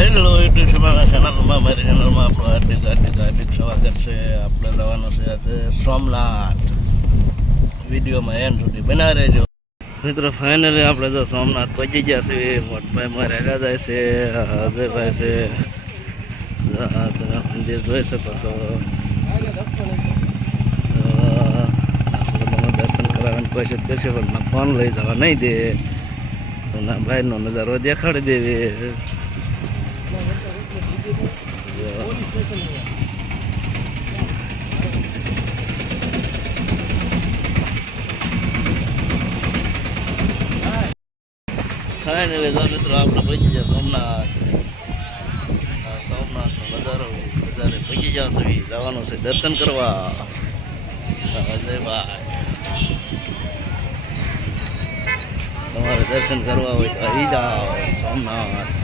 Hello YouTube ચેનલમાં મારી ચેનલમાં આપણું હાર્દિક હાર્દિક હાર્દિક સ્વાગત છે. આપણે જવાનું છે આજે સોમનાથ. વિડીયોમાં એન્ડ સુધી બના રહેજો. મિત્રો ફાઇનલી આપણે જો સોમનાથ પહોંચી ગયા છે મોટભાઈ મારે જાય છે, અજયભાઈ છે. મંદિર જોઈ શકો છો. દર્શન કરાવવાની કોશિશ કરશે પણ ફોન લઈ જવા નહીં દે. ભાઈનો નજારો દેખાડી દેવી. તો મિત્રો આપણે પહોંચી જાય સોમનાથ. સોમનાથનો નજારો નજારે પહોંચી જાવ છો. જવાનું છે દર્શન કરવા. તમારે દર્શન કરવા હોય તો આવી જાઓ, સોમનાથ.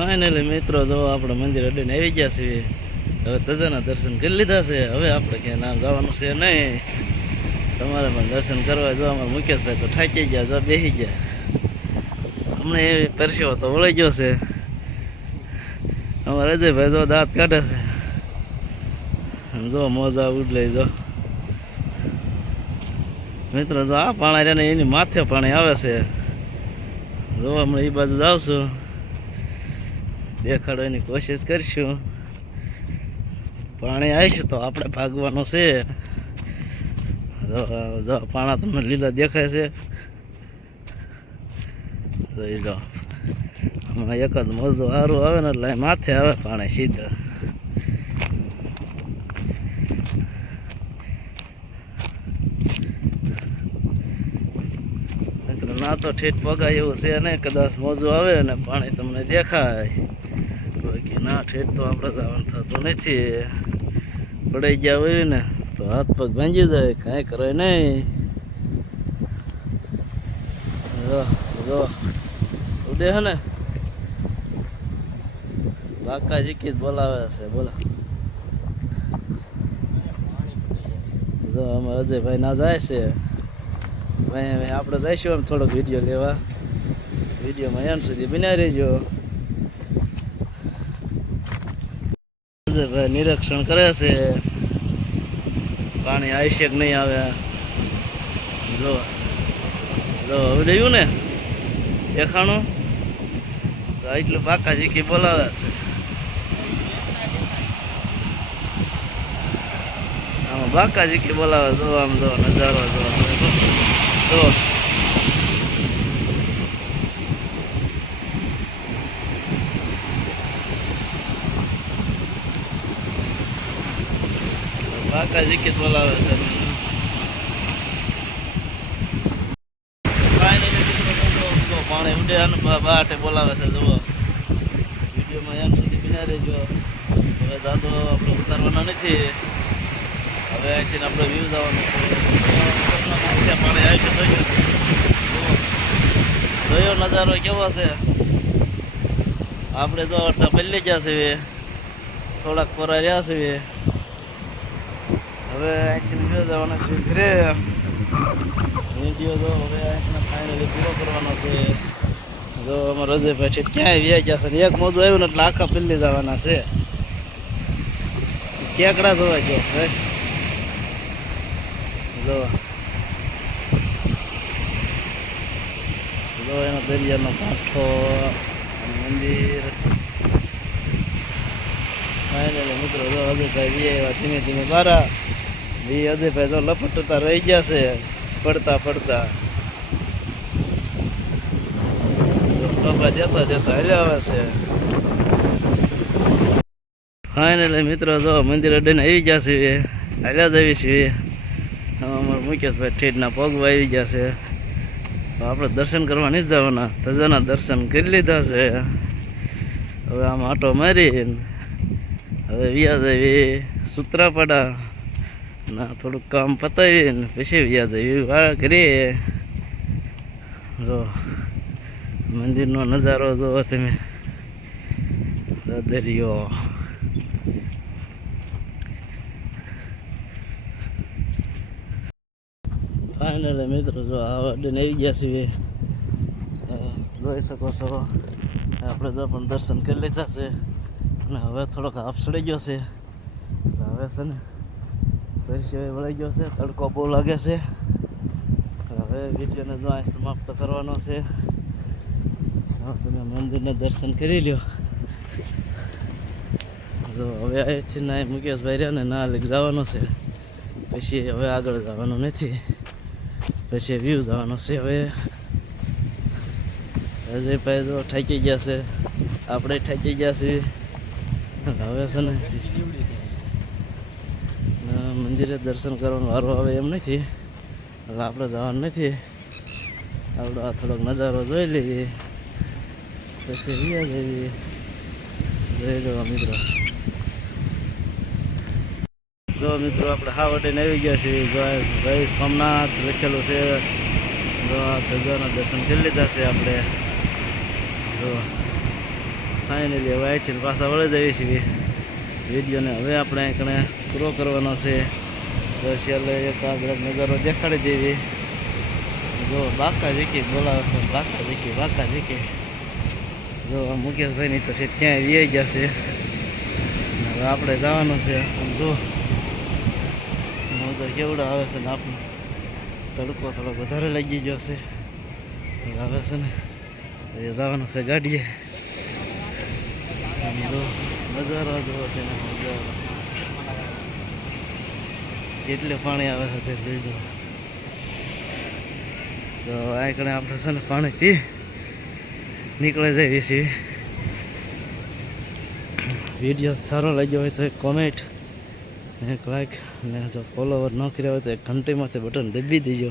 ફાઇનલી મિત્રો, જો આપણે મંદિર અડીને આવી ગયા છીએ, હવે તજાના દર્શન કરી લીધા છે. હવે આપણે ક્યાં ના જવાનું છે નહીં. તમારે પણ દર્શન કરવા જો, અમારા મુકેશભાઈ તો થાકી ગયા, જો બેસી ગયા. હમણાં એ પરસ્યો તો વળી ગયો છે. અમારે અજયભાઈ જો દાંત કાઢે છે. જો મોજા ઉડલે, જો. મિત્રો, જો આ પાણી એની માથે પાણી આવે છે. જો હમણાં એ બાજુ છું દેખાડવાની કોશિશ કરીશું. પાણી આવીશું તો આપણે ભાગવાનું છે. જો જો, પાણા તમને લીલા દેખાય છે. જોઈ લો હમણાં મોજો સારું આવે ને એટલે માથે આવે પાણી સીધા. ના તો ઠેઠ પગાય એવું છે ને કદાચ મોજું આવે ને પાણી તમને દેખાય. ના ઠેઠ તો આપણે જવાનું થતું નથી. પડાઈ ગયા હોય ને, તો હાથ પગ ભાંગી જાય, કાંઈ કરે નહીં. ઉડે હે ને. બાકા જીકી બોલાવે છે, બોલા. જો અમે અજયભાઈ ના જાય છે. આપણે જઈશું એમ થોડોક વીડિયો લેવા. વિડીયોમાં એમ સુધી બન્યા રહેજો. અજયભાઈ નિરીક્ષણ કરે છે. પાણી આવશે કે નહીં આવે? જો જો, હવે રહ્યું ને? દેખાણું? એટલું પાકા જીકી બોલાવે છે. આમાં બાકાજી કે બોલાવે જો, આમ જો, નજારો જો જો. Finally મિત્રો જો- જો પાણી અને બાટે બોલાવે છે, જુઓ. વિડીયોમાં એમ સુધી બિના રહેજો હવે દાદો આપણે ઉતારવાના નથી. હવે અહીંથી આપણે વ્યૂ આવવાનું પાણી આવી છે જોયું જોયો નજારો કેવો છે? આપણે જો અડધા બદલી ગયા છે થોડાક પરા રહ્યા છે હવે અહીંથી વ્યૂ જવાના છે ઘરે. વીડિયો જો હવે ફાઇનલી પૂરો કરવાનો છે. જો રજયભાઈ છે, ક્યાંય વ્યાઈ છે એક મોજું આવ્યું ને આખા પલ્લી જવાના છે. કેકડા જોવા ગયો જો. જો એનો દરિયાનો કાંઠો, મંદિર. ફાઇનલી મિત્રો, જો અજયભાઈ વી આવ્યા ધીમે ધીમે બારા વી અજયભાઈ તો લપટતા રહી ગયા છે પડતા પડતા ચોપડા જતા જતા હર્યા આવે છે. ફાઇનલી મિત્રો જો મંદિર અડીને આવી ગયા છે હાલ્યા જવી છીએ. અમારા મુકેશભાઈ ઠેઠના પગવા આવી ગયા છે. તો આપણે દર્શન કરવા નહીં જવાના તજાના દર્શન કરી લીધા છે. હવે આમ આટો મારી હવે વ્યાજ આવી સૂત્રાપાડા ના, થોડુંક કામ પતાવીને પછી વ્યાજ આવી વાળા કરીએ. જો, મંદિરનો નજારો જોવો તમે. દરિયો ફાઇનલ મિત્રો, જો આ અડીને આવી ગયા છીએ. જોઈ શકો છો. આપણે તો પણ દર્શન કરી લીધા છે. અને હવે થોડોક હાફ ચડી ગયો છે. હવે છે ને પરસેવો વળી ગયો છે તડકો બહુ લાગે છે હવે વિડીયોને જો અહીં સમાપ્ત કરવાનો છે તમે મંદિરના દર્શન કરી લ્યો જો હવે અહીંથી ના મુકેશભાઈ રહ્યા ને ના લઈ જવાનો છે પછી હવે આગળ જવાનું નથી પછી વ્યૂ જવાનો છે હવે અજયભાઈ જો થાકી ગયા છે આપણે થાકી ગયા છીએ હવે છે ના, મંદિરે દર્શન કરવાનો વારો આવે એમ નથી. એટલે આપણે જવાનું નથી. આપણો આ થોડોક નજારો જોઈ લેવી પછી રહ્યા જઈએ. જોઈ જવા મિત્રો. જો મિત્રો, આપણે હા વટીને આવી ગયા છીએ. જય સોમનાથ લખેલું છે. જો આ ભગવાનના દર્શન કરી લીધા છે આપણે. જો ફાઇનલી હવે છે પાછા વળી જઈએ છીએ. વિડીયોને હવે આપણે કણે પૂરો કરવાનો છે. છેલ્લે એક આગળ નજારો દેખાડી દેવી. જો બાકા જીકી બોલાવે બાકા જીકી બાકા જીકી જો મુકેશભાઈ મુકેશભાઈની તો છે, ક્યાંય વી છે. હવે આપણે જવાનું છે. જો તો કેવડા આવે છે ને આપણે. તડકો થોડો વધારે લાગી ગયો છે. આવે છે ને, એ જવાનું છે ગાડીએ. નજારો જોવો છે ને, નજારો. કેટલે પાણી આવે છે તે જોઈજો તો આ કણે આપણે છે ને પાણીથી નીકળી જઈએ છીએ. વીડિયો સારો લાગ્યો હોય તો એક કોમેન્ટ એક લાઈક અને જો ફોલોવર ન કર્યા હોય તો એક ઘંટીમાંથી બટન દબી દેજો.